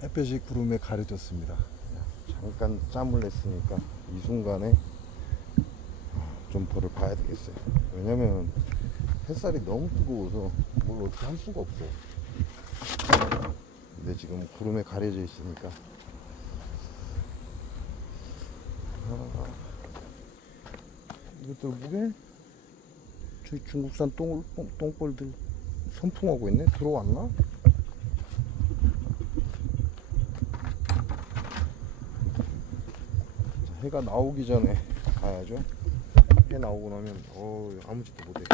햇볕이 구름에 가려졌습니다. 잠깐 짬을 냈으니까 이 순간에 점퍼를 봐야 되겠어요. 왜냐면 햇살이 너무 뜨거워서 뭘 어떻게 할 수가 없어. 근데 지금 구름에 가려져 있으니까 이것들 보게 저희 중국산 똥벌들 선풍하고 있네. 들어왔나? 해가 나오기 전에 가야죠. 해 나오고 나면 아무 짓도 못해.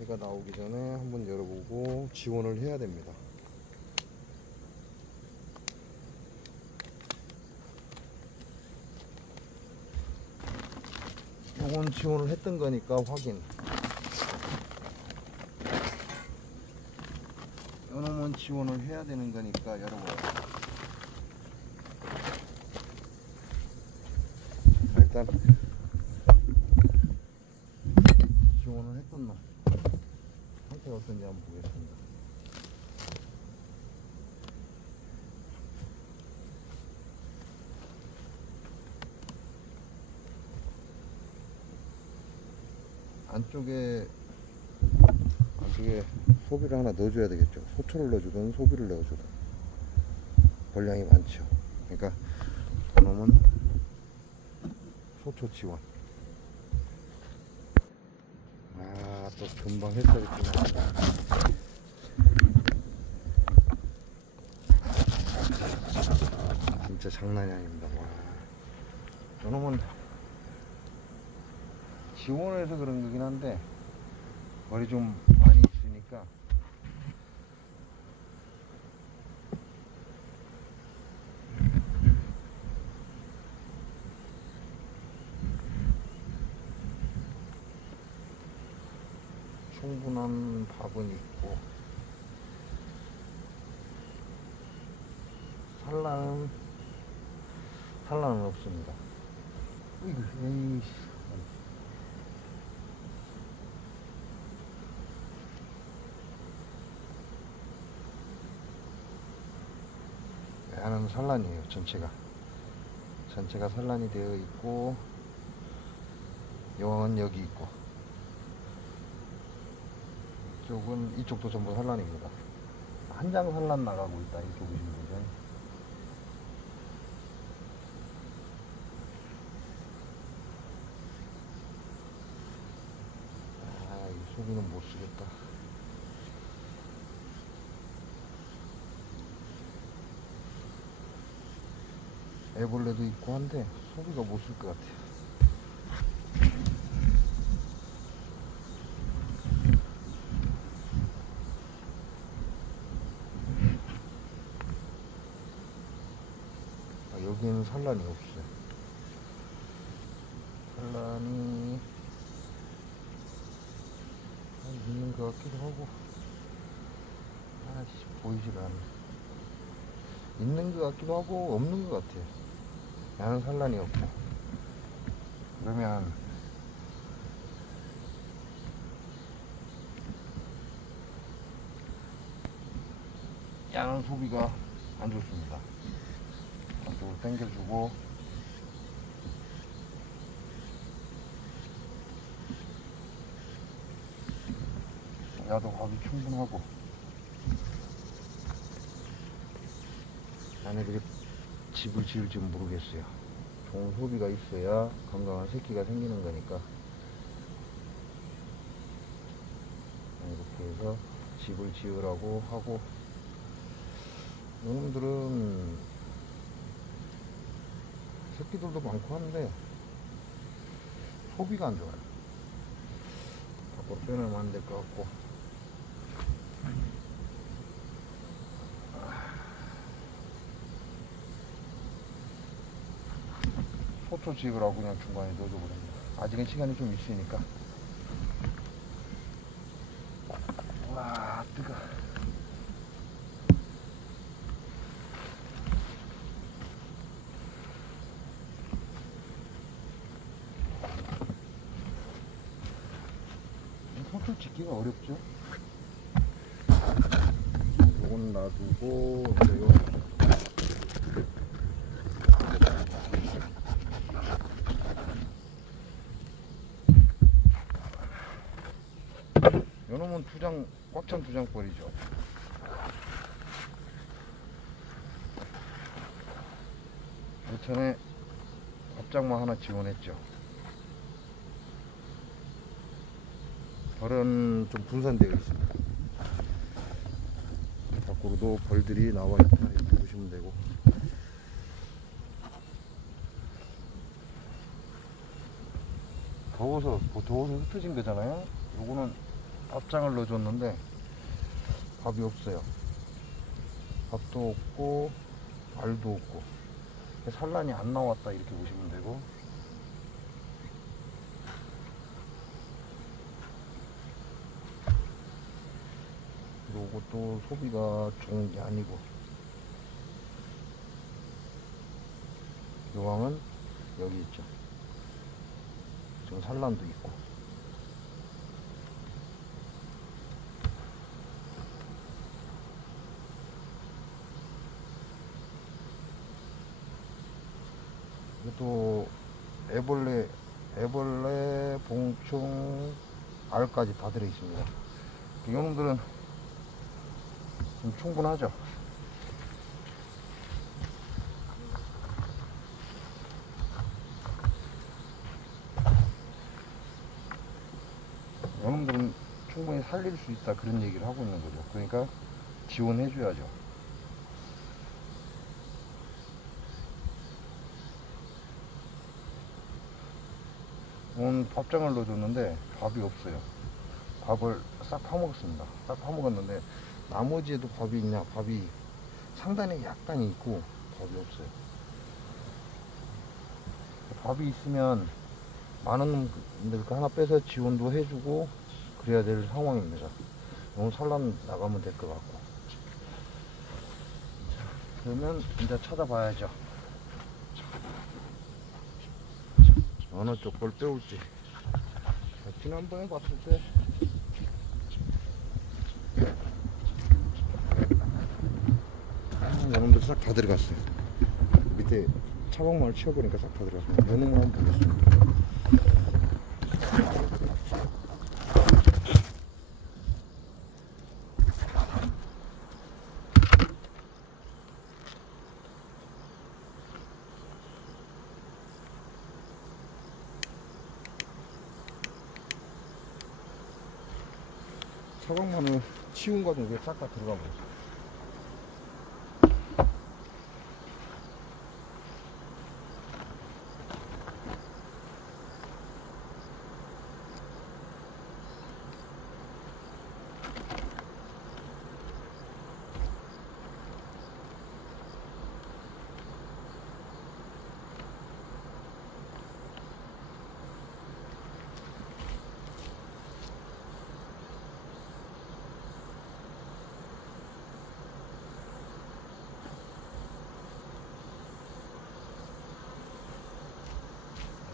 해가 나오기 전에 한번 열어보고 지원을 해야 됩니다. 요건 지원을 했던 거니까 확인. 요놈은 지원을 해야 되는 거니까 열어봐요. 일단 지원을 했던 놈 상태가 어떤지 한번 보겠습니다. 안쪽에 소비를 하나 넣어줘야 되겠죠. 소초를 넣어주든 소비를 넣어주든 벌량이 많죠. 그러니까 저놈은 소초 지원. 또 금방 햇살이 뜨네. 진짜 장난이 아닙니다. 와. 저놈은 지원해서 그런 거긴 한데 머리 좀 많이 있으니까 충분한 밥은 있고 산란은 없습니다. 에이씨. 안은 산란이에요. 전체가 산란이 되어 있고 여왕은 여기 있고 이쪽도 전부 산란입니다. 한 장 산란 나가고 있다. 이쪽 보시면 되죠. 이 소비는 못 쓰겠다. 애벌레도 있고 한데 소비가 못 쓸 것 같아요. 여기는 산란이 없어요. 산란이 있는 것 같기도 하고 보이지가 않네. 있는 것 같기도 하고 없는 것 같아요. 야는 산란이 없고. 그러면 야는 소비가 안 좋습니다. 안쪽으로 당겨주고 야도 밥이 충분하고 얘네들이 집을 지을지 모르겠어요. 좋은 소비가 있어야 건강한 새끼가 생기는 거니까 이렇게 해서 집을 지으라고 하고, 이놈들은 새끼들도 많고 한데 소비가 안 좋아요. 밖으로 빼내면 안 될 것 같고. 소초 지으라고 그냥 중간에 넣어줘 버립니다. 아직은 시간이 좀 있으니까. 와, 뜨거. 소초 짓기가 어렵죠. 요건 잠깐 놔두고 이제 요 요놈은 꽉 찬 두장벌이죠. 전에 밥장만 하나 지원했죠. 벌은 좀 분산되어 있습니다. 밖으로도 벌들이 나와 있다 이렇게 보시면 되고, 더워서 흩어진 거잖아요. 요거는 밥장을 넣어줬는데 밥이 없어요. 밥도 없고 알도 없고 산란이 안 나왔다 이렇게 보시면 되고, 요것도 소비가 좋은 게 아니고, 요왕은 여기 있죠. 지금 산란도 있고, 이것도 애벌레, 봉충, 알까지 다 들어있습니다. 이놈들은 좀 충분하죠. 이놈들은 충분히 살릴 수 있다 그런 얘기를 하고 있는 거죠. 그러니까 지원해 줘야죠. 오늘 밥장을 넣어줬는데 밥이 없어요. 밥을 싹 파먹었습니다. 싹 파먹었는데 나머지에도 밥이 있냐? 밥이 상단에 약간 있고 밥이 없어요. 밥이 있으면 많은 놈들 하나 빼서 지원도 해주고 그래야 될 상황입니다. 너무 산란 나가면 될 것 같고. 그러면 이제 찾아봐야죠. 어느 쪽 걸 빼올지. 지난번에 봤을 때 요놈들 싹 다 들어갔어요. 밑에 차박망을 치워보니까 싹 다 들어갔습니다. 요놈을 한번 보겠습니다. 차박망을 치운 과정에 싹 다 들어가 버렸어요.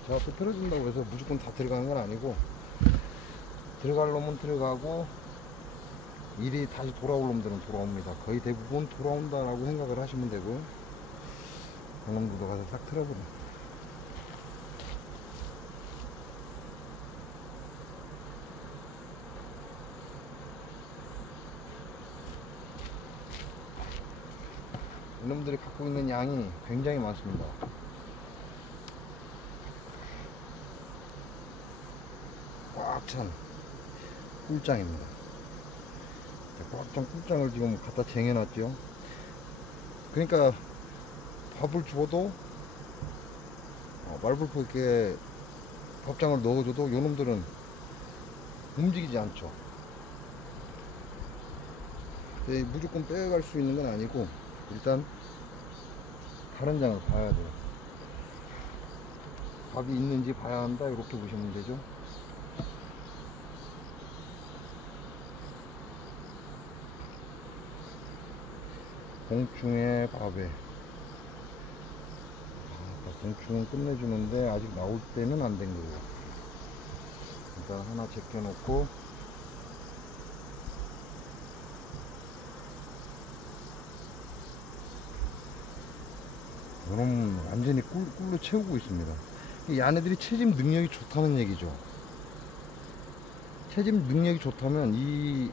저 앞에 틀어준다고 해서 무조건 다 들어가는 건 아니고, 들어갈 놈은 들어가고 일이 다시 돌아올 놈들은 돌아옵니다. 거의 대부분 돌아온다라고 생각을 하시면 되고요. 그놈들도 가서 싹 틀어버려. 이놈들이 갖고 있는 양이 굉장히 많습니다. 꽉 찬 꿀장입니다. 꽉 찬 꿀장을 지금 갖다 쟁여놨죠. 그러니까 밥을 주어도 말불포 이렇게 밥장을 넣어줘도 요놈들은 움직이지 않죠. 무조건 빼갈 수 있는 건 아니고 일단 다른 장을 봐야 돼요. 밥이 있는지 봐야 한다 이렇게 보시면 되죠. 공충의 밥에 공충은 끝내주는데 아직 나올 때는 안 된 거예요. 일단 하나 제껴 놓고 요놈은 완전히 꿀로 채우고 있습니다. 이 안에들이 채집 능력이 좋다는 얘기죠. 채집 능력이 좋다면 이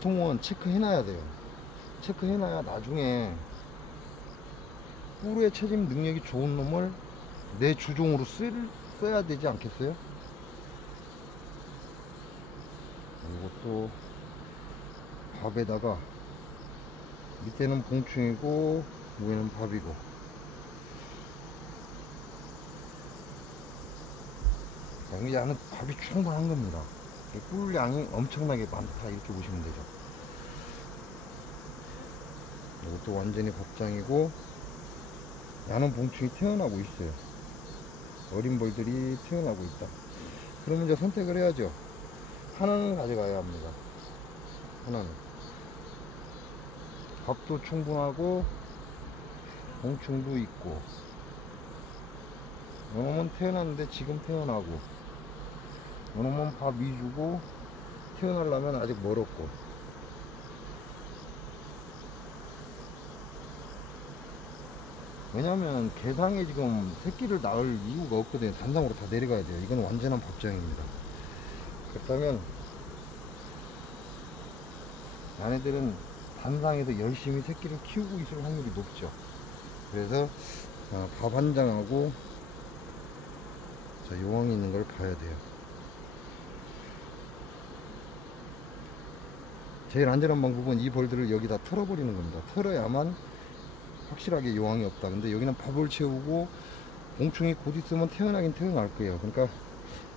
통은 체크해놔야 돼요. 체크해놔야 나중에 꿀의 채집 능력이 좋은 놈을 내 주종으로 써야 되지 않겠어요? 이것도 밥에다가 밑에는 봉충이고 위에는 밥이고, 이 안은 밥이 충분한 겁니다. 꿀량이 엄청나게 많다 이렇게 보시면 되죠. 이것도 완전히 밥장이고, 야는 봉충이 태어나고 있어요. 어린 벌들이 태어나고 있다. 그러면 이제 선택을 해야죠. 하나는 가져가야 합니다. 하나는 밥도 충분하고 봉충도 있고, 요놈은 태어났는데 지금 태어나고, 요놈은 밥 위주고 태어나려면 아직 멀었고, 왜냐면 개상에 지금 새끼를 낳을 이유가 없거든요. 단상으로 다 내려가야 돼요. 이건 완전한 밥장입니다. 그렇다면 얘네들은 단상에서 열심히 새끼를 키우고 있을 확률이 높죠. 그래서 밥 한 장하고 요왕이 있는 걸 봐야 돼요. 제일 안전한 방법은 이 벌들을 여기다 털어버리는 겁니다. 털어야만 확실하게 요왕이 없다. 근데 여기는 밥을 채우고 봉충이 곧 있으면 태어나긴 태어날 거예요. 그러니까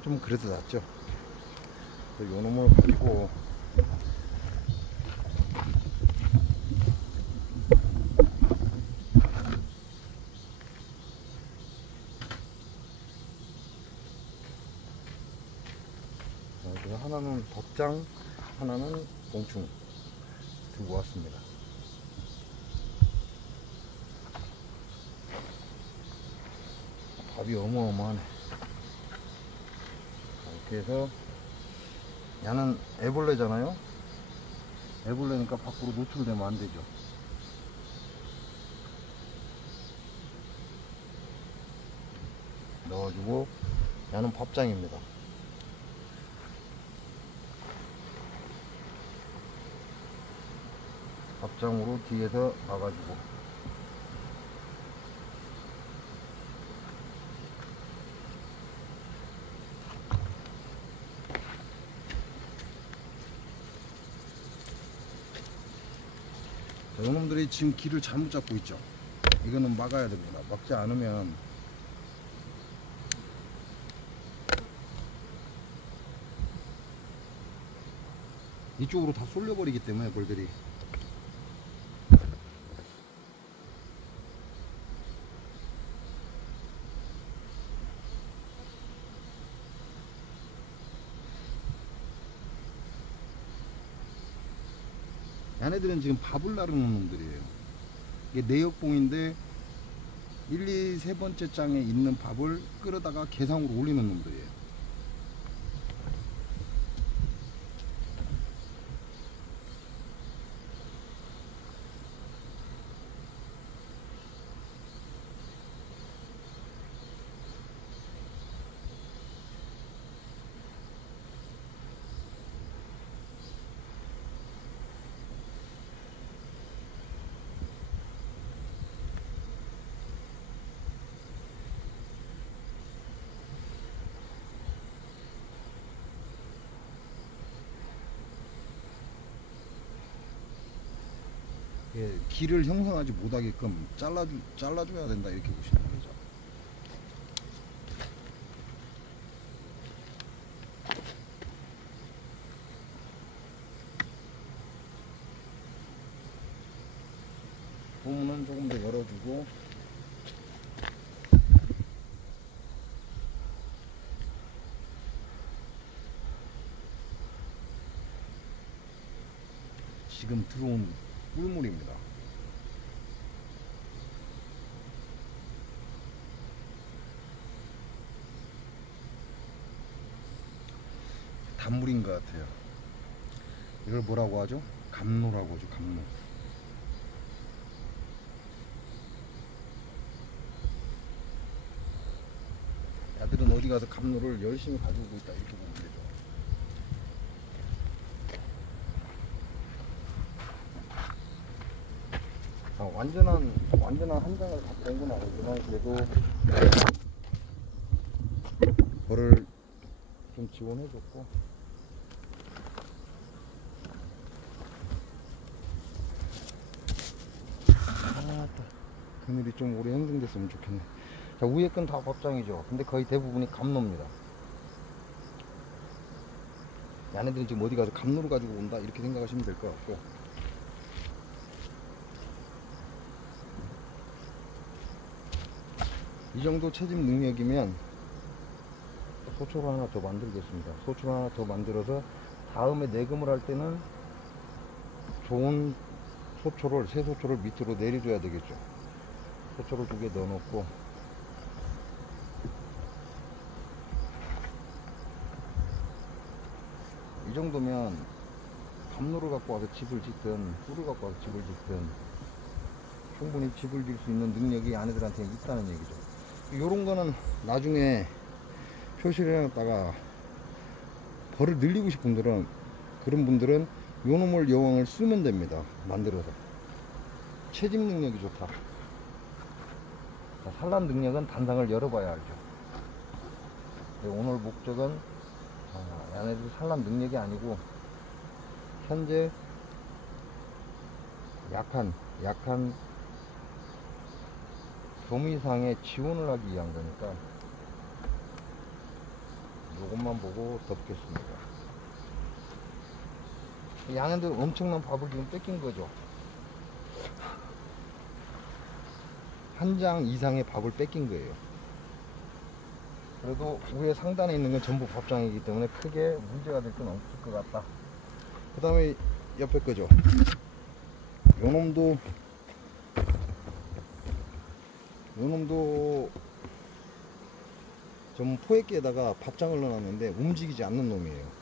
좀 그래도 낫죠. 요 놈을 가지고 하나는 덕장, 하나는 봉충 들고 왔습니다. 밥이 어마어마하네. 이렇게 해서 얘는 애벌레잖아요. 애벌레니까 밖으로 노출되면 안 되죠. 넣어주고, 얘는 밥장입니다. 밥장으로 뒤에서 막아주고, 이놈들이 지금 길을 잘못 잡고 있죠. 이거는 막아야 됩니다. 막지 않으면 이쪽으로 다 쏠려버리기 때문에 벌들이. 얘네들은 지금 밥을 나르는 놈들이에요. 이게 내역봉인데 1, 2, 세 번째 장에 있는 밥을 끌어다가 개상으로 올리는 놈들이에요. 예, 길을 형성하지 못하게끔 잘라줘야 된다 이렇게 보시면 되죠. 보문은 조금 더 열어주고, 지금 들어온 꿀물입니다. 단물인 것 같아요. 이걸 뭐라고 하죠? 감로라고 하죠. 감로. 얘들은 어디 가서 감로를 열심히 가지고 있다 이렇게 보면 되죠. 완전한 한 장을 갖고 온 건 아니지만 그래도 벌을 좀 지원해줬고, 그늘이 좀 오래 형성됐으면 좋겠네. 자, 위에 건 다 법장이죠. 근데 거의 대부분이 감로입니다. 얘네들은 지금 어디 가서 감로를 가지고 온다 이렇게 생각하시면 될 것 같고, 이 정도 채집 능력이면 소초를 하나 더 만들겠습니다. 소초를 하나 더 만들어서 다음에 내금을 할 때는 좋은 소초를, 새 소초를 밑으로 내려줘야 되겠죠. 소초를 2개 넣어놓고, 이 정도면 감로를 갖고 와서 집을 짓든 꿀을 갖고 와서 집을 짓든 충분히 집을 질 수 있는 능력이 아내들한테 있다는 얘기죠. 요런 거는 나중에 표시를 해놨다가 벌을 늘리고 싶은 분들은, 그런 분들은 요 놈을 여왕을 쓰면 됩니다. 만들어서. 채집 능력이 좋다. 자, 산란 능력은 단상을 열어봐야 알죠. 오늘 목적은 얘네들 산란 능력이 아니고 현재 약한 교미상에 지원을 하기 위한 거니까 요것만 보고 덮겠습니다. 양애들 엄청난 밥을 지금 뺏긴 거죠. 한 장 이상의 밥을 뺏긴 거예요. 그래도 위에 상단에 있는 건 전부 밥장이기 때문에 크게 문제가 될 건 없을 것 같다. 그 다음에 옆에 거죠. 요놈도 좀 포획기에다가 밥장을 넣어놨는데 움직이지 않는 놈이에요.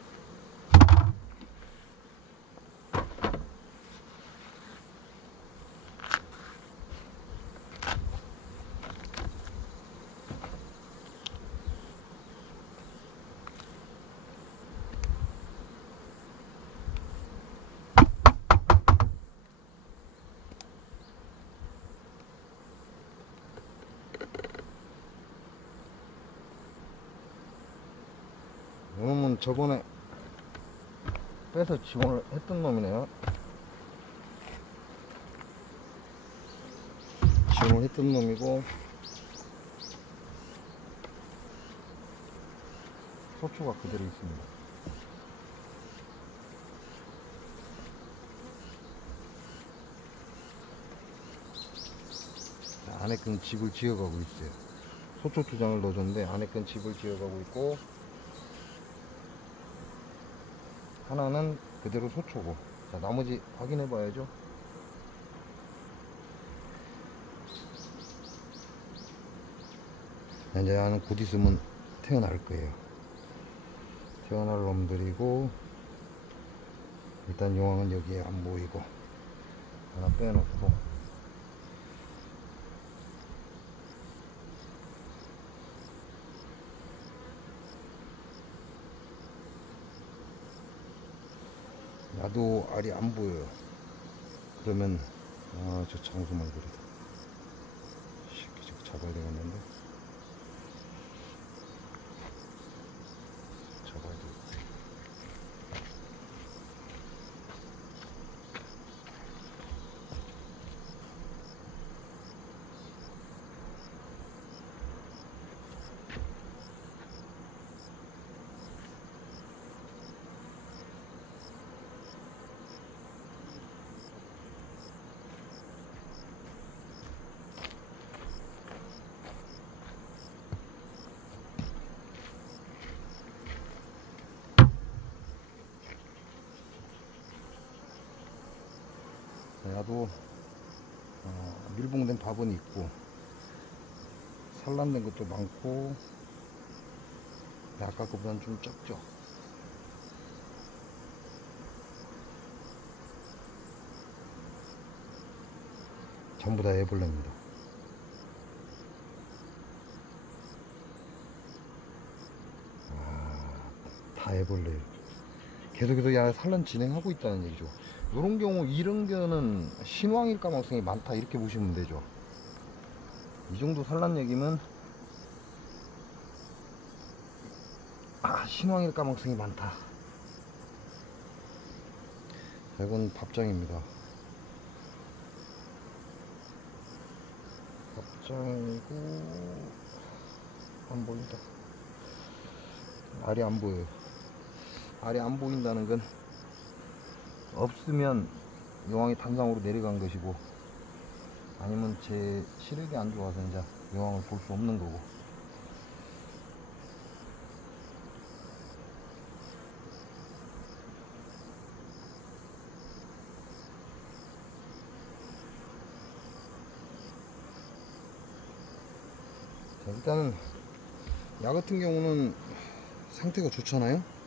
요놈은 저번에 빼서 지원을 했던 놈이네요. 지원을 했던 놈이고, 소초가 그대로 있습니다. 안에 건 집을 지어가고 있어요. 소초 2장을 넣어줬는데 안에 건 집을 지어가고 있고, 하나는 그대로 소초고. 자, 나머지 확인해 봐야죠. 이제 얘는 곧 있으면 태어날 거예요. 태어날 놈들이고, 일단 용왕은 여기에 안 보이고 하나 빼놓고, 나도 알이 안 보여요. 그러면 저 장수 말벌이다. 쉽게 저거 잡아야 되겠는데. 잡아야 되겠다. 나도 밀봉된 밥은 있고 산란된 것도 많고, 아까 거보단 좀 적죠. 전부 다 애벌레입니다. 다 애벌레예요. 계속해서 야 산란 진행하고 있다는 얘기죠. 이런 경우 이런 거는 신왕일 가능성이 많다 이렇게 보시면 되죠. 이 정도 산란 얘기면 신왕일 가능성이 많다. 자, 이건 밥장입니다. 밥장이고 안 보인다. 알이 안 보여요. 알이 안 보인다는 건 없으면 여왕이 단상으로 내려간 것이고, 아니면 제 시력이 안 좋아서 이제 여왕을 볼 수 없는 거고. 자, 일단은 야 같은 경우는 상태가 좋잖아요.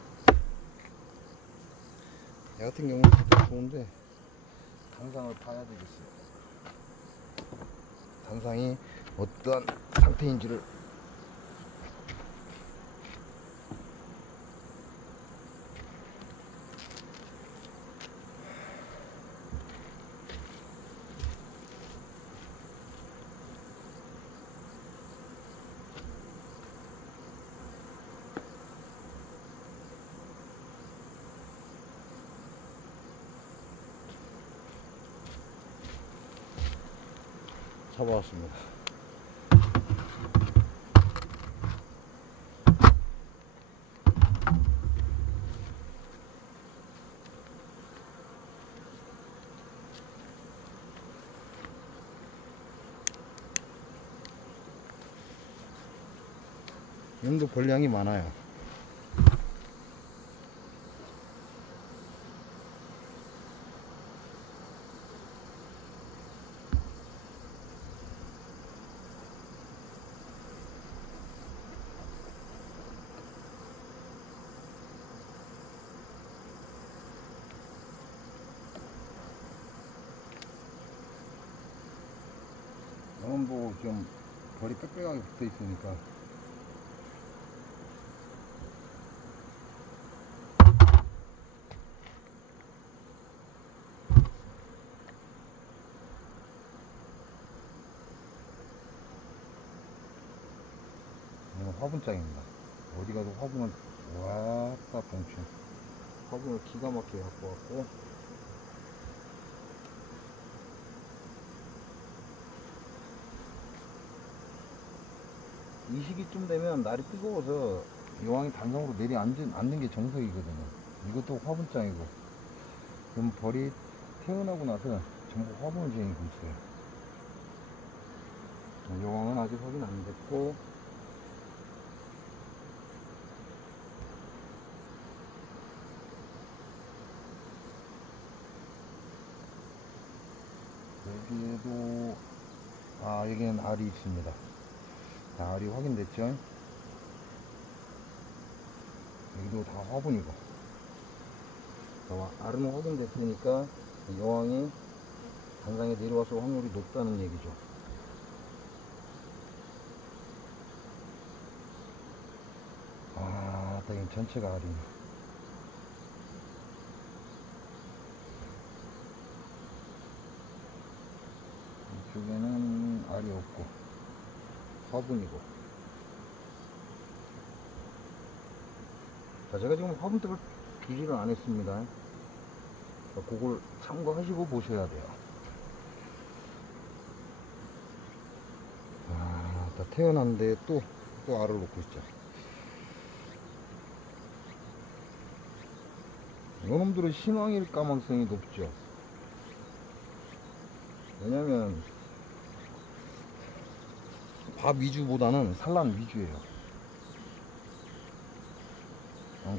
야 같은 경우는 상태가 좋은데 단상을 봐야 되겠어요. 단상이 어떤 상태인지를. 잡아왔습니다. 이 정도 벌량이 많아요. 영원 보고 좀 벌이 빽빽하게 붙어 있으니까 이건 화분장입니다. 어디 가도 화분을 왔다 봉충 화분을 기가 막히게 갖고 왔고, 이 시기쯤 되면 날이 뜨거워서 여왕이 단상으로 내려앉는 게 정석이거든요. 이것도 화분장이고, 그럼 벌이 태어나고 나서 전부 화분을 지니고 있어요. 여왕은 아직 확인 안 됐고, 여기에도 여기는 알이 있습니다. 자, 알이 확인됐죠? 여기도 다 화분이고. 알은 확인됐으니까 여왕이 단상에 내려와서 확률이 높다는 얘기죠. 딱 전체가 알이네. 이쪽에는 알이 없고 화분이고. 자, 제가 지금 화분들을 비리를 안 했습니다. 자, 그걸 참고하시고 보셔야 돼요. 다 태어났는데 또 알을 놓고 있죠. 이놈들은 신왕일 가능성이 높죠. 왜냐면 밥 위주보다는 산란 위주예요.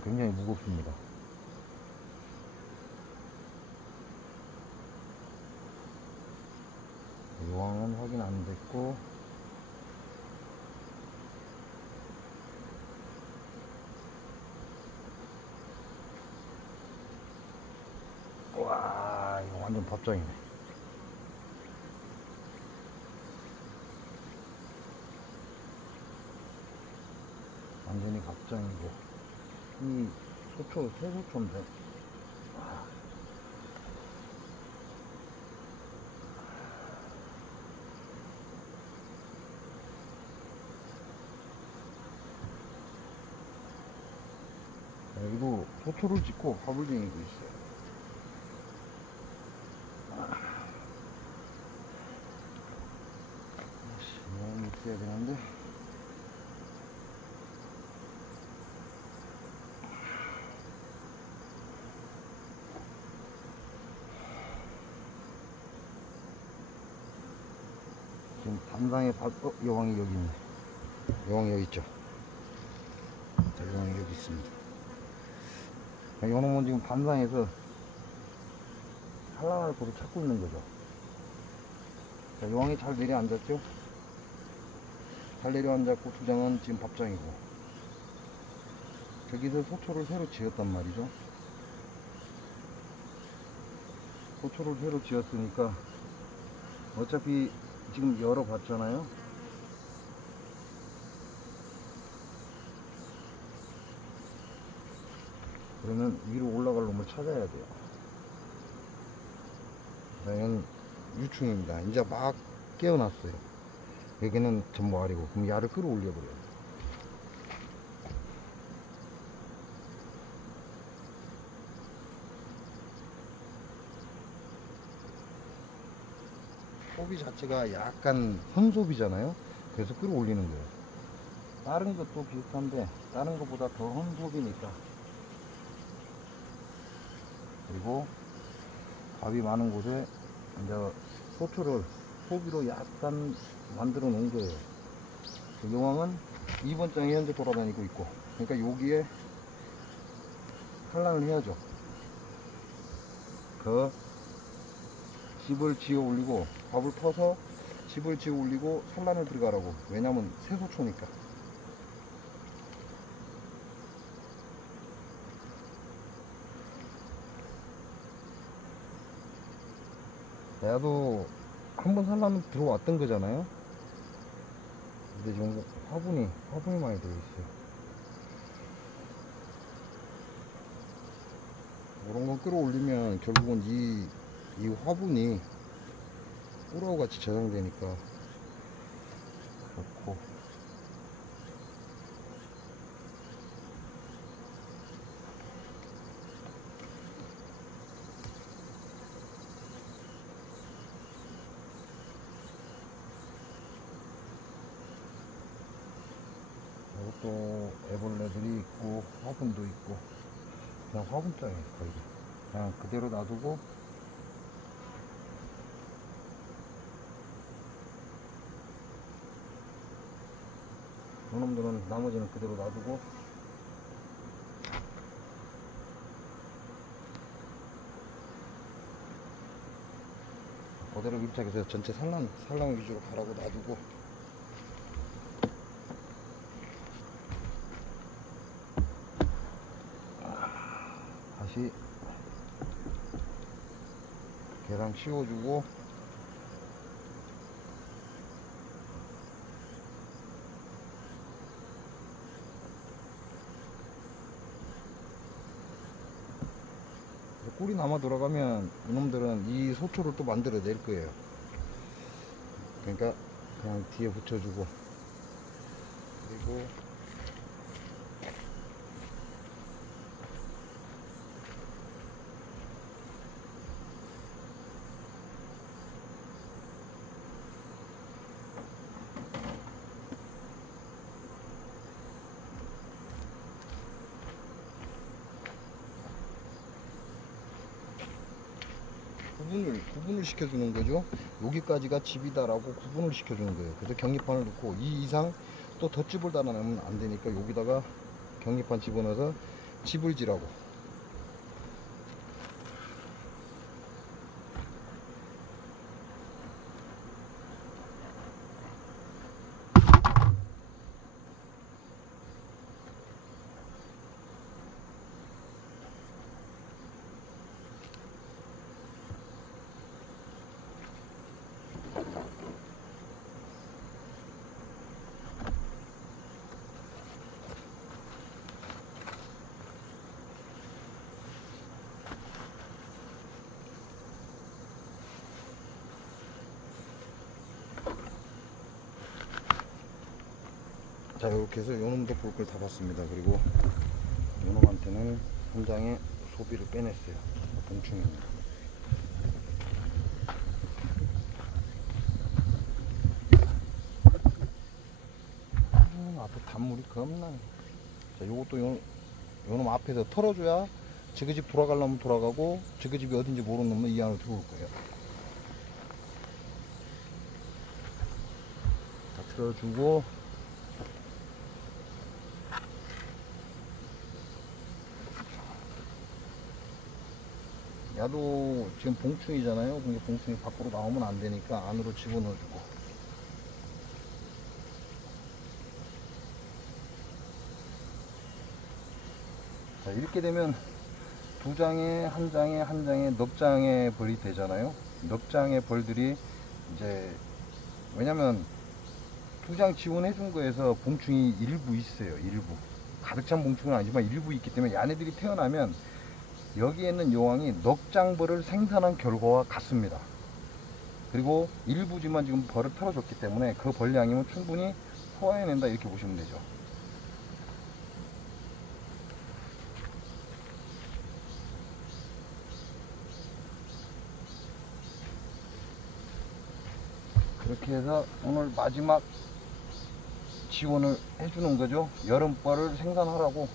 굉장히 무겁습니다. 여왕은 확인 안 됐고, 와, 이거 완전 밥장이네. 완전히 밥장이고, 이 소초, 새소초인데. 여기도 소초를 짓고 화불쟁이도 있어요. 여왕이 있어야 되는데. 지금 단상에 여왕이 여기 있네. 여왕이 여기 있죠. 자, 여왕이 여기 있습니다. 요놈은 지금 단상에서 산란할 곳을 찾고 있는 거죠. 자, 여왕이 잘 내려앉았죠. 잘 내려앉았고 두장은 지금 밥장이고, 저기서 소초를 새로 지었단 말이죠. 소초를 새로 지었으니까 어차피 지금 열어봤잖아요. 그러면 위로 올라갈 놈을 찾아야 돼요. 이건 유충입니다. 이제 막 깨어났어요. 여기는 전부 알이고, 그럼 야를 끌어올려 버려요. 소비 자체가 약간 헌소비잖아요. 그래서 끌어올리는 거예요. 다른 것도 비슷한데 다른 것보다 더 헌소비니까. 그리고 밥이 많은 곳에 이제 소초를 소비로 약간 만들어 놓은 거예요. 여왕은 2번 장에 현재 돌아다니고 있고, 그러니까 여기에 산란을 해야죠. 그 집을 지어 올리고, 밥을 퍼서 집을 지어 올리고 산란을 들어가라고. 왜냐면 새소초니까. 나도 한번 산란은 들어왔던 거잖아요. 근데 지금 화분이 많이 들어있어요. 이런 건 끌어올리면 결국은 이 화분이 꿀하고 같이 저장되니까 좋고. 이것도 애벌레들이 있고 화분도 있고, 그냥 화분장이에요. 거의 그냥 그대로 놔두고, 이놈들은 나머지는 그대로 놔두고, 그대로 밀착해서 전체 산란 위주로 가라고 놔두고, 다시 계량 씌워주고, 꿀이 남아 돌아가면 이놈들은 이 소초를 또 만들어 낼 거예요. 그러니까 그냥 뒤에 붙여주고, 그리고 구분을 시켜주는 거죠. 여기까지가 집이다라고 구분을 시켜주는 거예요. 그래서 격리판을 넣고, 이 이상 또 덧집을 달아내면 안 되니까 여기다가 격리판 집어넣어서 집을 지라고. 자, 이렇게 해서 요놈도 볼 걸 다 봤습니다. 그리고 요놈한테는 한 장의 소비를 빼냈어요. 봉충입니다. 앞에 단물이 겁나. 자, 요것도 요놈 앞에서 털어줘야 저그 집 돌아가려면 돌아가고 저그 집이 어딘지 모르는 놈은 이 안으로 들어올 거예요. 자, 틀어주고 야도 지금 봉충이잖아요. 근데 봉충이 밖으로 나오면 안 되니까 안으로 집어넣어주고. 자, 이렇게 되면 두 장에 한 장에 한 장에 넉 장의 벌이 되잖아요. 넉 장의 벌들이 이제 왜냐면 두 장 지원해 준 거에서 봉충이 일부 있어요. 일부 가득 찬 봉충은 아니지만 일부 있기 때문에 얘네들이 태어나면 여기에 있는 여왕이 넉 장 벌을 생산한 결과와 같습니다. 그리고 일부지만 지금 벌을 털어줬기 때문에 그 벌량이면 충분히 소화해낸다 이렇게 보시면 되죠. 그렇게 해서 오늘 마지막 지원을 해주는 거죠. 여름벌을 생산하라고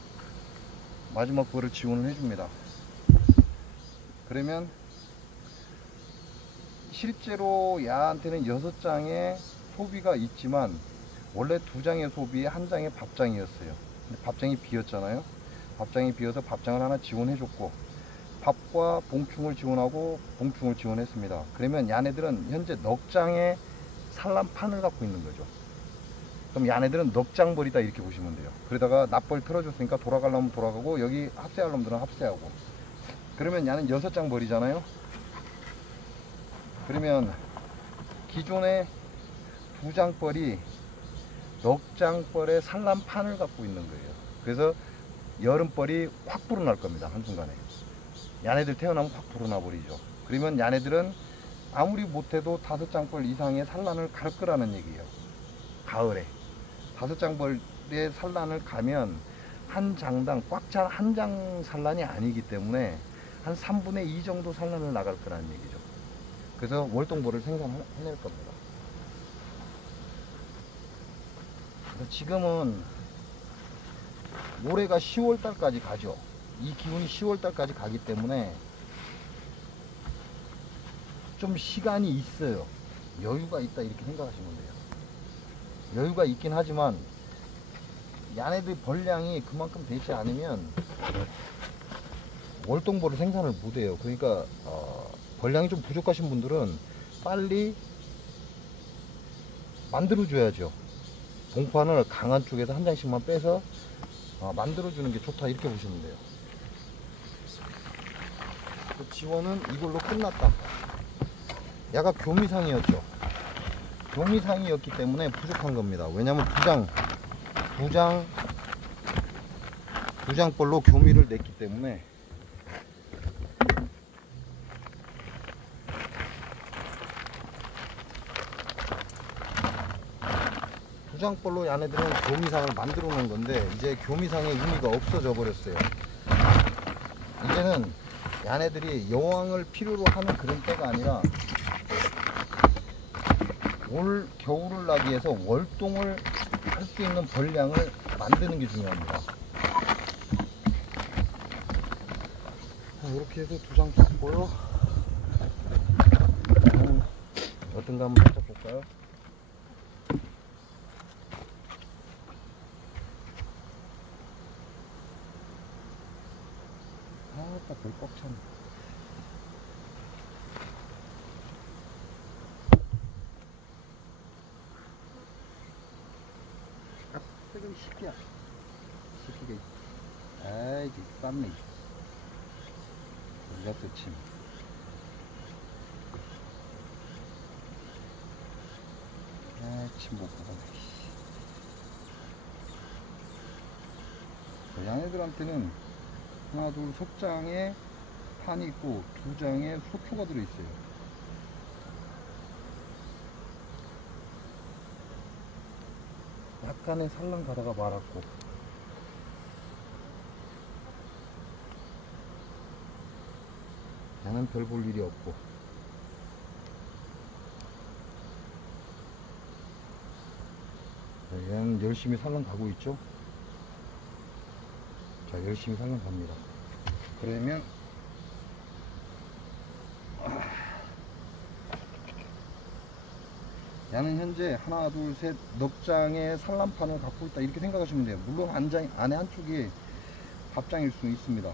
마지막 벌을 지원을 해줍니다. 그러면 실제로 야한테는 6장의 소비가 있지만 원래 2장의 소비에 1장의 밥장이었어요. 근데 밥장이 비었잖아요. 밥장이 비어서 밥장을 하나 지원해줬고 밥과 봉충을 지원하고 봉충을 지원했습니다. 그러면 야네들은 현재 넉 장의 산란판을 갖고 있는 거죠. 그럼 야네들은 넉 장 벌이다 이렇게 보시면 돼요. 그러다가 납벌 틀어줬으니까 돌아가려면 돌아가고 여기 합세할 놈들은 합세하고 그러면 야는 6장 벌이잖아요. 그러면 기존의 2장 벌이 넉 장 벌의 산란판을 갖고 있는 거예요. 그래서 여름벌이 확 불어날 겁니다. 한순간에 야네들 태어나면 확 불어나 버리죠. 그러면 야네들은 아무리 못해도 5장벌 이상의 산란을 갈 거라는 얘기예요. 가을에 5장벌의 산란을 가면 한 장당 꽉 찬 한 장 산란이 아니기 때문에 한 3분의 2 정도 산란을 나갈 거라는 얘기죠. 그래서 월동벌을 생산해낼 겁니다. 그래서 지금은 올해가 10월달까지 가죠. 이 기운이 10월달까지 가기 때문에 좀 시간이 있어요. 여유가 있다 이렇게 생각하시면 돼요. 여유가 있긴 하지만 야네들 벌량이 그만큼 되지 않으면 월동벌을 생산을 못해요. 그러니까 벌량이 좀 부족하신 분들은 빨리 만들어줘야죠. 봉판을 강한 쪽에서 한 장씩만 빼서 만들어주는 게 좋다 이렇게 보시면 돼요. 지원은 이걸로 끝났다. 야가 교미상이었죠. 교미상이었기 때문에 부족한 겁니다. 왜냐면 두 장벌로 교미를 냈기 때문에 두 장벌로 야네들은 교미상을 만들어 놓은 건데 이제 교미상의 의미가 없어져 버렸어요. 이제는 야네들이 여왕을 필요로 하는 그런 때가 아니라 올 겨울을 나기 위해서 월동을 할 수 있는 벌량을 만드는 게 중요합니다. 이렇게 해서 2장 봤고요. 어떤가 한번 살짝 볼까요? 딱 별 꽉 차네. 뜨거운 시끼야. 시끼가. 아이, 쌌네. 우리가 또 침. 침 못 보네. 양애들한테는 하나, 둘, 석 장에 판이 있고 2장에 소초가 들어있어요. 약간의 산란 가다가 말았고, 얘는 별 볼 일이 없고, 얘는 열심히 산란 가고 있죠. 자, 열심히 산란 갑니다. 그러면 얘는 현재 하나 둘 셋 넉 장의 산란판을 갖고 있다, 이렇게 생각하시면 돼요. 물론 안에 한쪽이 밥장일 수는 있습니다.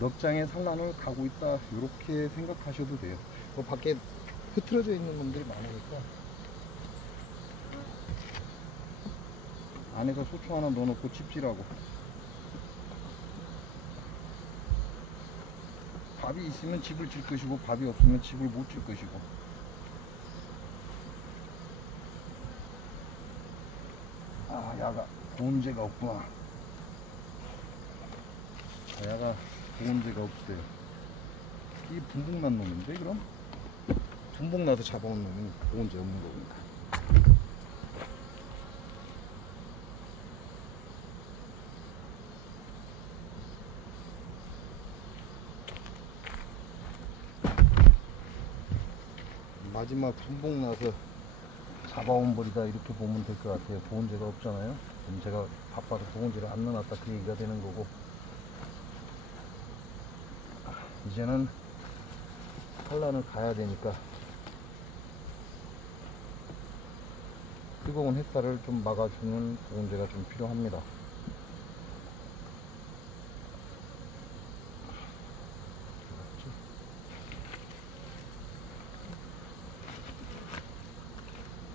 넉 장의 산란을 가고 있다, 이렇게 생각하셔도 돼요. 그 밖에 흐트러져 있는 놈들이 많으니까 안에다 소초 하나 넣어놓고 집질하고, 밥이 있으면 집을 질 것이고 밥이 없으면 집을 못 질 것이고. 아, 야가 보온재가 없구나. 아, 야가 보온재가 없어요. 이 분봉난 놈인데, 그럼? 분봉나서 잡아온 놈이 보온재 없는 겁니다. 마지막 분봉나서 잡아온 벌이다, 이렇게 보면 될 것 같아요. 보온재가 없잖아요. 그럼 제가 바빠서 보온재를 안 넣어놨다, 그 얘기가 되는 거고. 이제는 산란을 가야 되니까 뜨거운 햇살을 좀 막아주는 보온재가 좀 필요합니다.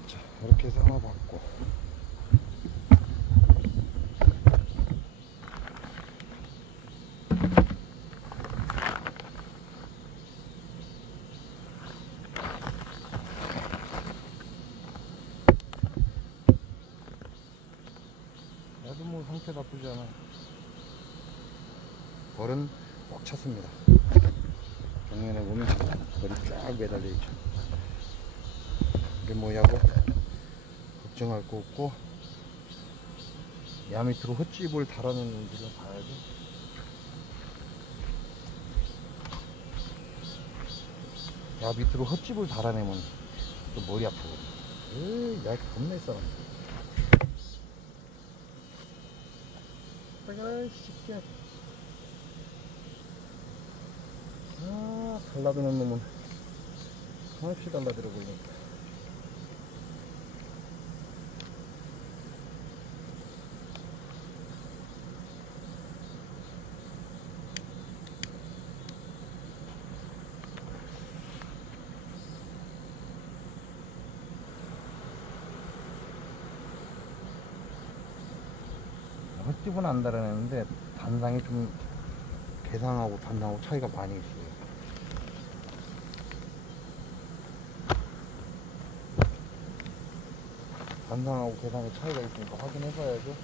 자, 이렇게 삶아봤고, 나도 뭐 상태 나쁘지 않아. 벌은 꽉 찼습니다. 정면에 보면 벌이 쫙 매달려 있죠. 이게 뭐냐고 걱정할 거 없고, 야 밑으로 헛집을 달아내는지를 봐야죠. 야 밑으로 헛집을 달아내면 또 머리 아프거든. 에이, 야 겁내 싸움. 아이 새끼야. 아, 달라드는 놈은 한없이 달라들어 보이니까. 헛집은 안 달아내는데 단상이 좀 개상하고 단상하고 차이가 많이 있어요. 단상하고 개상에 차이가 있으니까 확인해 봐야죠.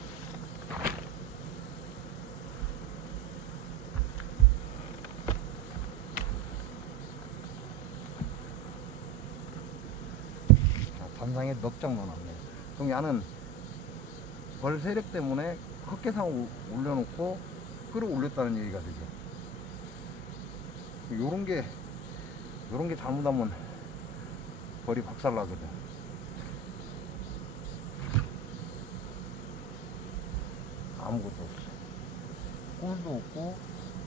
단상에 넉 장 넣어놨네. 그럼 야는 벌 세력 때문에 헛개상을 올려놓고 끌어올렸다는 얘기가 되죠. 요런 게 잘못하면 벌이 박살나거든. 아무것도 없어. 꿀도 없고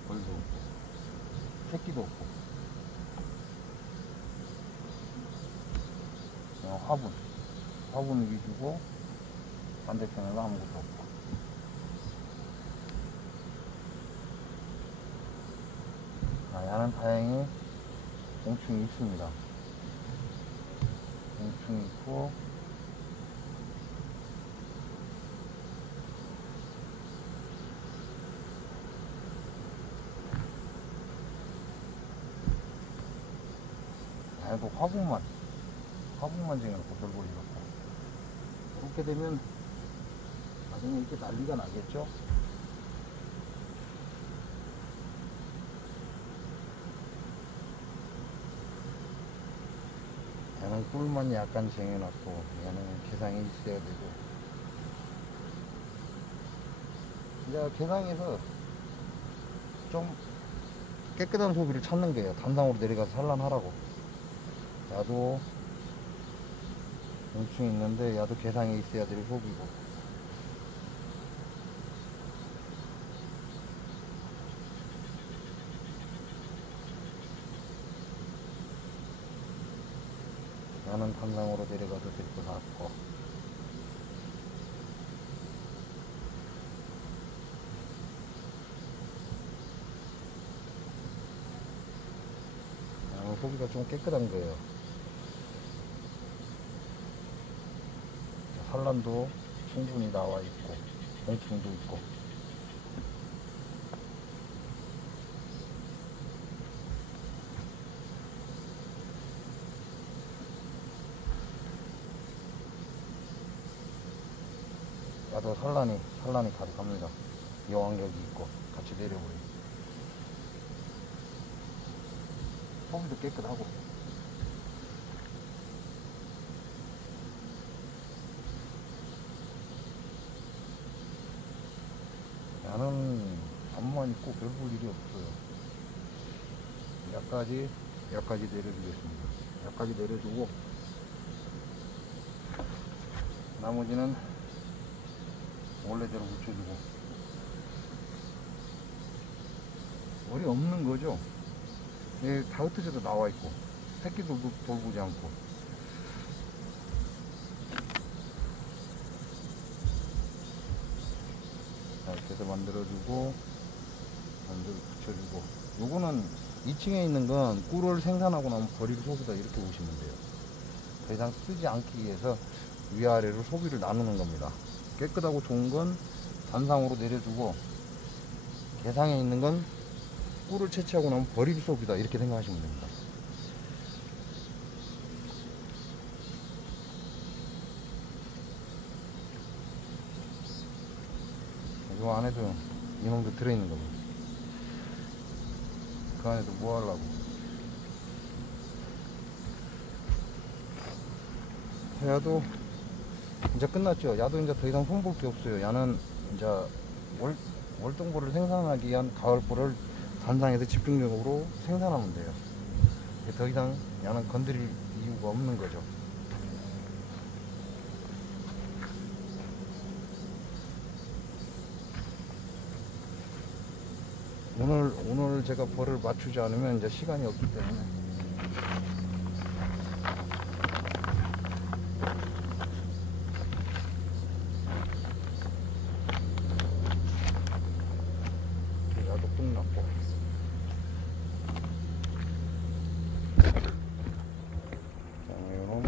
벌도 없고 새끼도 없고, 그냥 화분 위주고 반대편에는 아무것도 없고. 아, 야는 다행히 공충이 있습니다. 공충이 있고, 야도 화분만 쟁여놓고 별 볼 일 없고. 그렇게 되면 나중에 이렇게 난리가 나겠죠. 얘는 양뿔만 약간 쟁여놨고 얘는 개상이 있어야 되고, 이제 개상에서 좀 깨끗한 소비를 찾는 거예요. 단상으로 내려가서 산란하라고. 야도 용충이 있는데 야도 개상에 있어야 될 소비고, 야는 단상으로 내려가도 될 것 같고, 야는 소비가 좀 깨끗한 거예요. 산란도 충분히 나와 있고 봉충도 있고. 야도 산란이 가득합니다. 여왕력이 있고 같이 내려오요. 소비도 깨끗하고. 야는 앞만 있고 별 볼 일이 없어요. 약까지 내려주겠습니다. 약까지 내려주고, 나머지는 원래대로 붙여주고. 월이 없는 거죠. 예, 다 흩어져서 나와 있고 새끼들도 돌보지 않고. 자, 이렇게 해서 만들어주고 붙여주고. 요거는 2층에 있는 건 꿀을 생산하고 나면 버릴 소비다, 이렇게 보시면 돼요. 더 이상 쓰지 않기 위해서 위아래로 소비를 나누는 겁니다. 깨끗하고 좋은 건 단상으로 내려주고, 개상에 있는 건 꿀을 채취하고 나면 버릴 소비다, 이렇게 생각하시면 됩니다. 이 안에도 이놈들 들어있는 겁니다. 그 안에도 뭐 하려고. 야도 이제 끝났죠. 야도 이제 더 이상 손볼 게 없어요. 야는 이제 월동벌을 생산하기 위한 가을벌을 단상에서 집중적으로 생산하면 돼요. 더 이상 야는 건드릴 이유가 없는 거죠. 오늘 제가 벌을 맞추지 않으면 이제 시간이 없기 때문에 야도 끝났고. 자, 요놈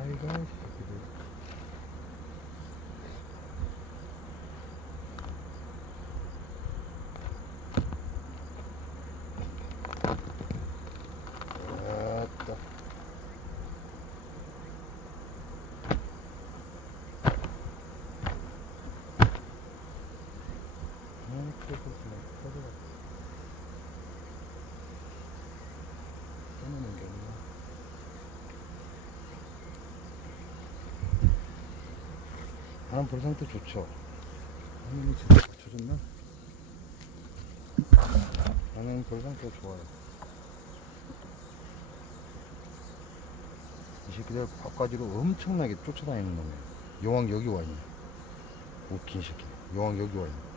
아이고, 아따. 떠내는 게 없나? 나는 벌 상태 좋죠. 화면이 제대로 붙여졌나? 나는 벌 상태 좋아요. 이 새끼들 바가지로 엄청나게 쫓아다니는 놈이에요. 여왕 여기 와 있네. 웃긴 새끼. 여왕 여기 와 있네.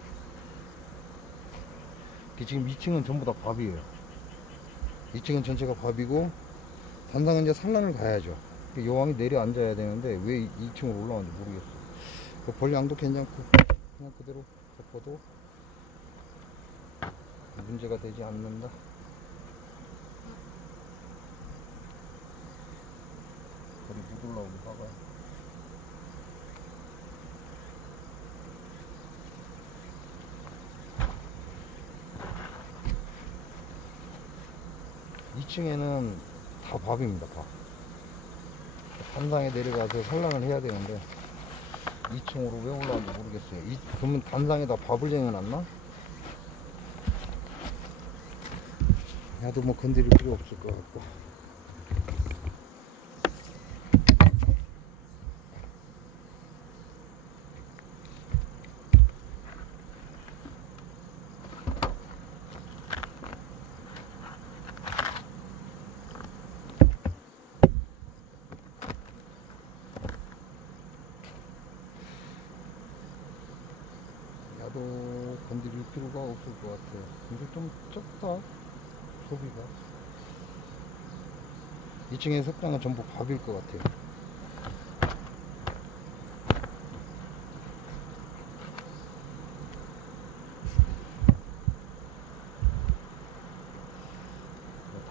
지금 2층은 전부 다 밥이에요. 2층은 전체가 밥이고, 단상은 이제 산란을 가야죠. 여왕이 내려 앉아야 되는데 왜 2층으로 올라왔는지 모르겠어. 벌 양도 괜찮고 그냥 그대로 덮어도 문제가 되지 않는다. 벌이 못 올라오게 박아요. 2층에는 다 밥입니다. 밥. 단상에 내려가서 산란을 해야 되는데 2층으로 왜 올라왔는지 모르겠어요. 그러면 단상에다 밥을 쟁여놨나? 야도 뭐 건드릴 필요 없을 것 같고. 야도 건드릴 필요가 없을 것 같아요. 근데 좀 적다, 소비가. 2층의 석장은 전부 밥일 것 같아요.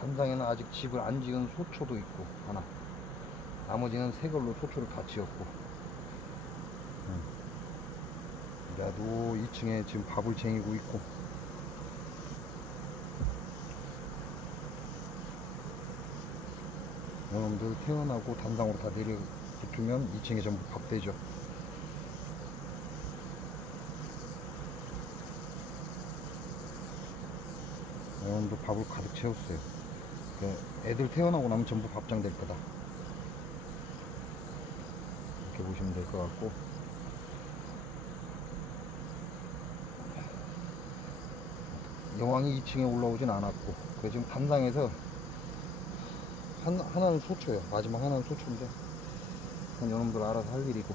단상에는 아직 집을 안 지은 소초도 있고 하나, 나머지는 새 걸로 소초를 다 지었고. 야도 2층에 지금 밥을 쟁이고 있고. 여러분들 태어나고 단상으로 다 내려 붙으면 2층에 전부 밥 되죠. 여러분들 밥을 가득 채웠어요. 애들 태어나고 나면 전부 밥장 될 거다, 이렇게 보시면 될 것 같고. 여왕이 2층에 올라오진 않았고, 지금 단상에서 하나는 소초예요. 마지막 하나는 소초인데 그건 여러분들 알아서 할 일이고.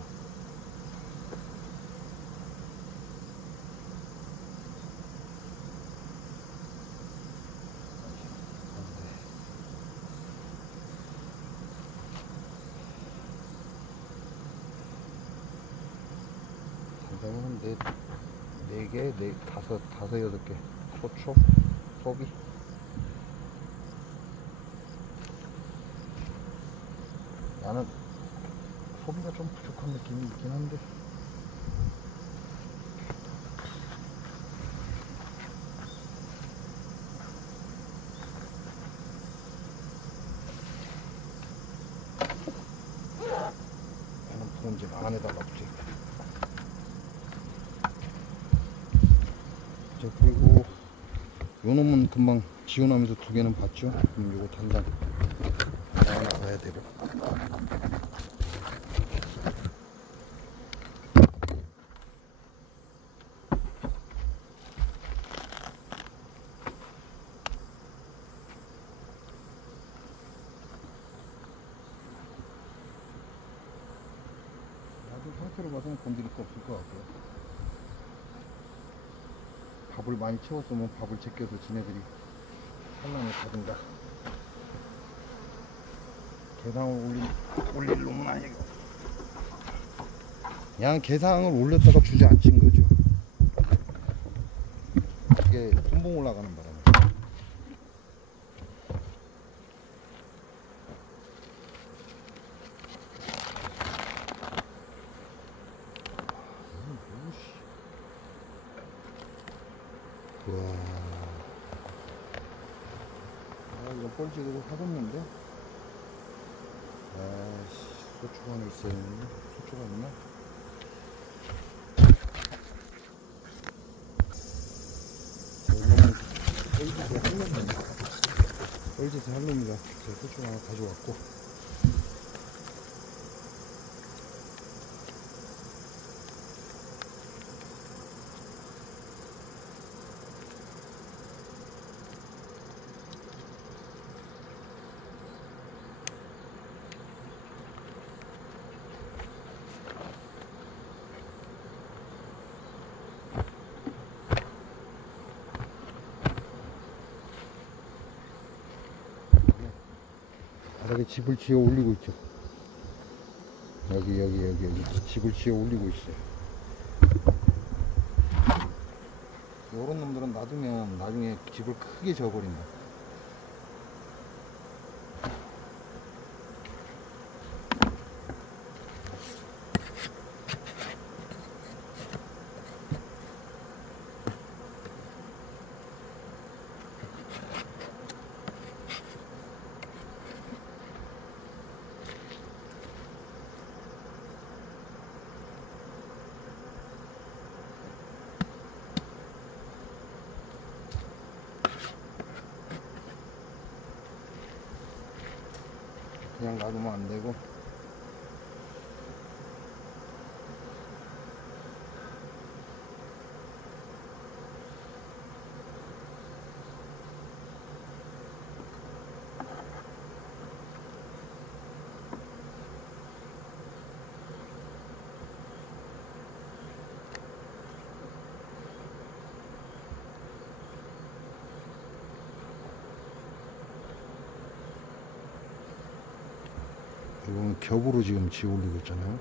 단상은 네 개, 다섯, 여섯 개 소초 소비. 나는 소비가 좀 부족한 느낌이 있긴 한데, 나는 부은집 안에다가 붙여. 자, 그리고 요 놈은 금방 지원하면서 2개는 봤죠. 그럼 요거 단상 하나 봐야 되고. 나도 상태로 봐서는 건드릴 거 없을 것 같고요. 밥을 많이 채웠으면 밥을 제껴서 지네들이 산란을 가든가. 개상을 올릴 놈은 아니고, 그냥 개상을 올렸다가 주저앉힌 거죠. 이게 손봉 올라가는 바람에. 우와. 이거 뻘짓으로 사뒀는데. 아씨, 소초가 하나 있어야 되는데. 소초가 있나? 이거는 뻘짓에 할놈이야. 뻘짓에 할놈이라 제가 소초가 하나 가져왔고. 바닥에 집을 지어 올리고 있죠. 여기 집을 지어 올리고 있어요. 요런 놈들은 놔두면 나중에 집을 크게 지어버린다. 그냥 놔두면 안 되고. 이건 겹으로 지금 지어 올리고 있잖아요.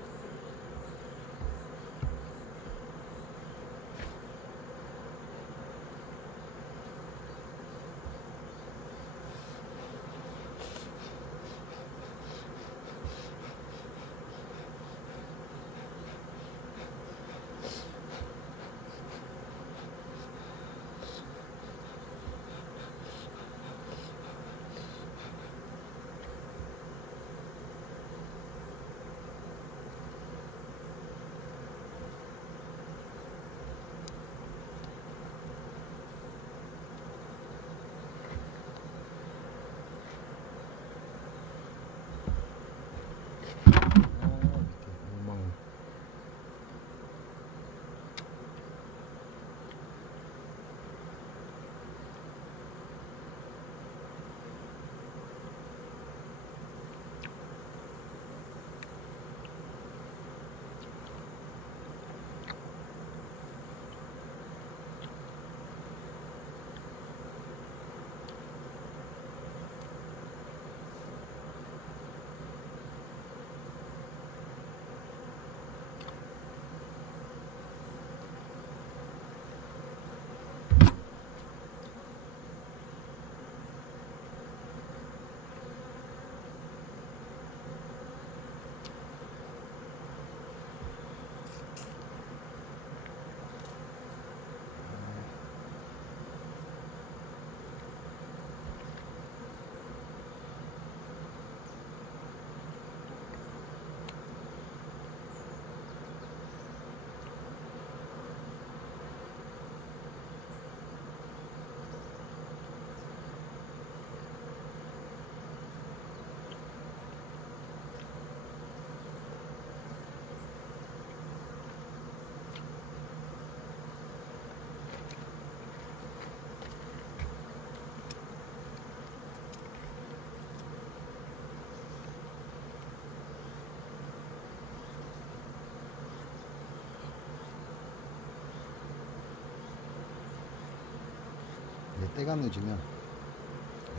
때가 늦으면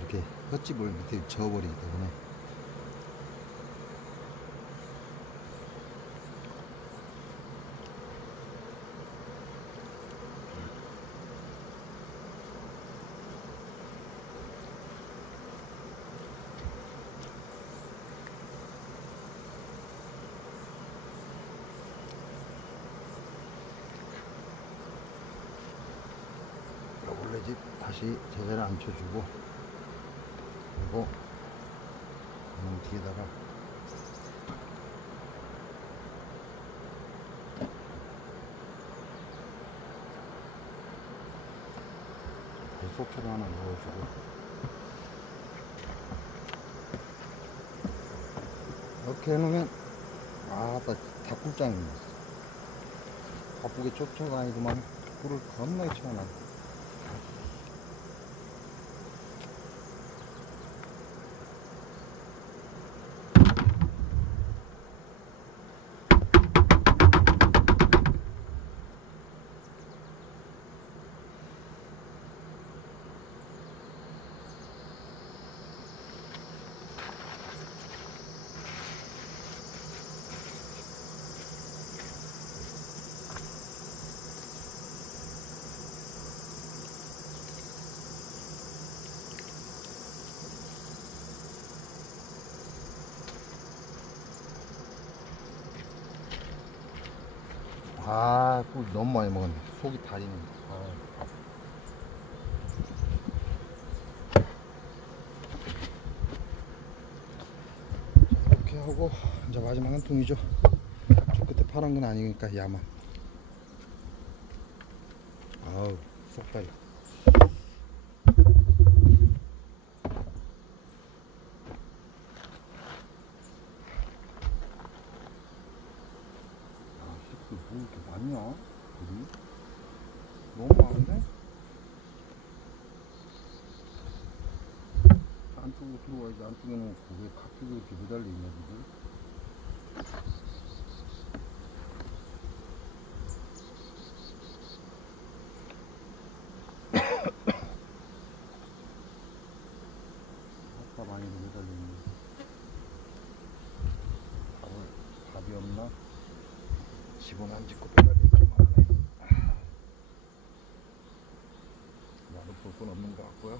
이렇게 흙집을 밑에 저어버리기 때문에 원래 집 다시 제자를 앉혀주고, 그리고 뒤에다가 속초를 하나 넣어주고, 이렇게 해놓으면 아따 닭굴장입니다. 바쁘게 쫓아다니더만 꿀을 겁나게 쳐놔. 아, 꿀 너무 많이 먹었네. 속이 다리네. 이렇게 하고 이제 마지막 한 통이죠. 저 끝에 파란 건 아니니까 야만. 아우, 쏙다리. 뭐 이렇게 많냐? 물이? 너무 많은데? 안쪽으로 들어와야지. 안쪽에 놓고 왜 각기로 이렇게 매달려 있냐 지금? 아까 많이 매달려 있네. 밥이 없나? 집은 안 짓고 매달려 있기만 하네. 나도 볼 건 없는 것 같고요.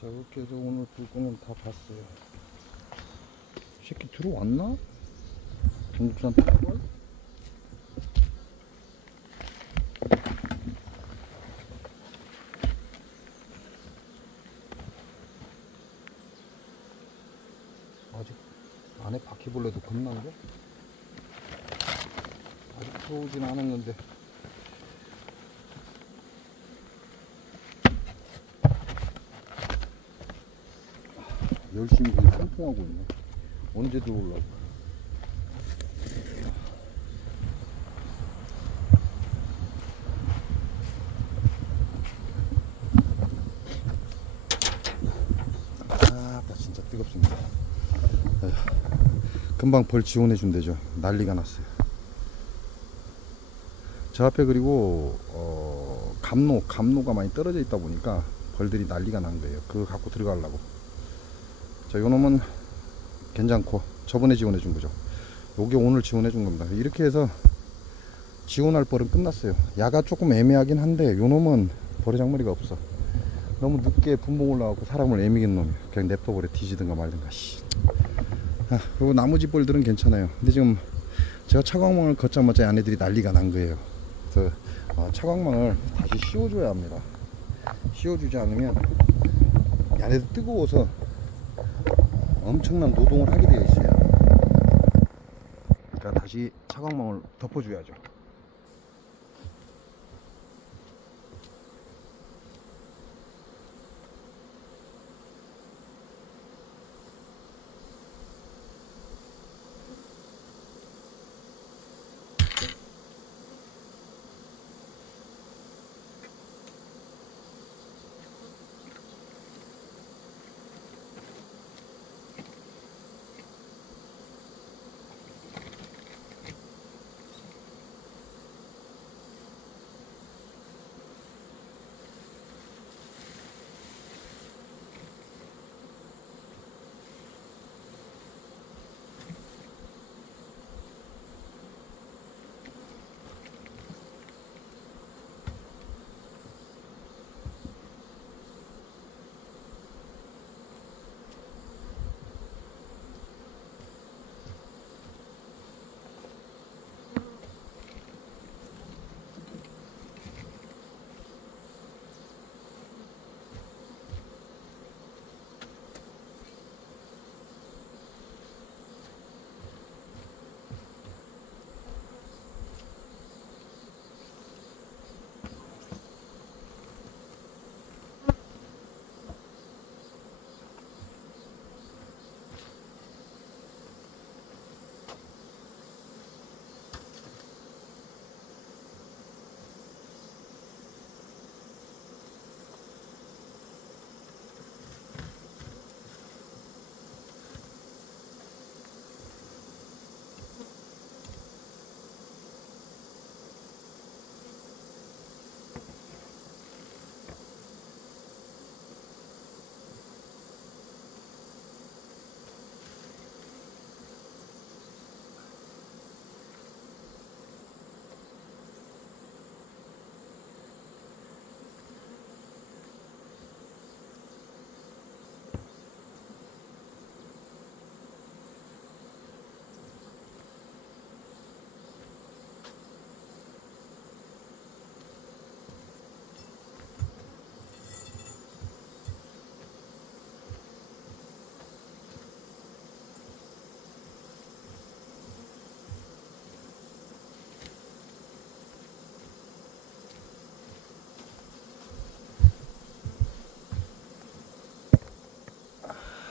자, 이렇게 해서 오늘 물건은 다 봤어요. 새끼 들어왔나? 중국산 닭발? 아직 안에 바퀴벌레도 겁난데? 아직 들어오진 않았는데. 열심히 그냥 통풍하고 있네. 언제 들어올라고. 아, 진짜 뜨겁습니다. 에휴, 금방 벌 지원해 준대죠. 난리가 났어요. 저 앞에 그리고 감로가 많이 떨어져 있다 보니까 벌들이 난리가 난 거예요. 그거 갖고 들어가려고. 자, 요 놈은 괜찮고 저번에 지원해 준 거죠. 요게 오늘 지원해 준 겁니다. 이렇게 해서 지원할 벌은 끝났어요. 야가 조금 애매하긴 한데 요 놈은 버르장머리가 없어. 너무 늦게 분봉 올라가고 사람을 애미긴 놈이에요. 그냥 냅둬버려. 뒤지든가 말든가. 그리고 나머지 벌들은 괜찮아요. 근데 지금 제가 차광망을 걷자마자 얘네들이 난리가 난 거예요. 그래서 차광망을 다시 씌워줘야 합니다. 씌워주지 않으면 얘네들 뜨거워서 엄청난 노동을 하게 되어 있어요. 그러니까 다시 차광망을 덮어줘야죠.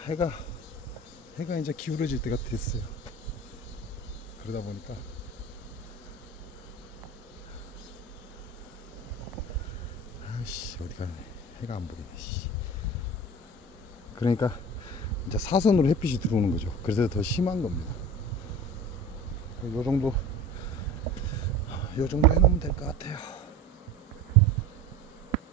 해가 이제 기울어질 때가 됐어요. 그러다 보니까 아이씨 어디 가네. 해가 안 보이네. 씨. 그러니까 이제 사선으로 햇빛이 들어오는 거죠. 그래서 더 심한 겁니다. 요 정도 해놓으면 될 것 같아요.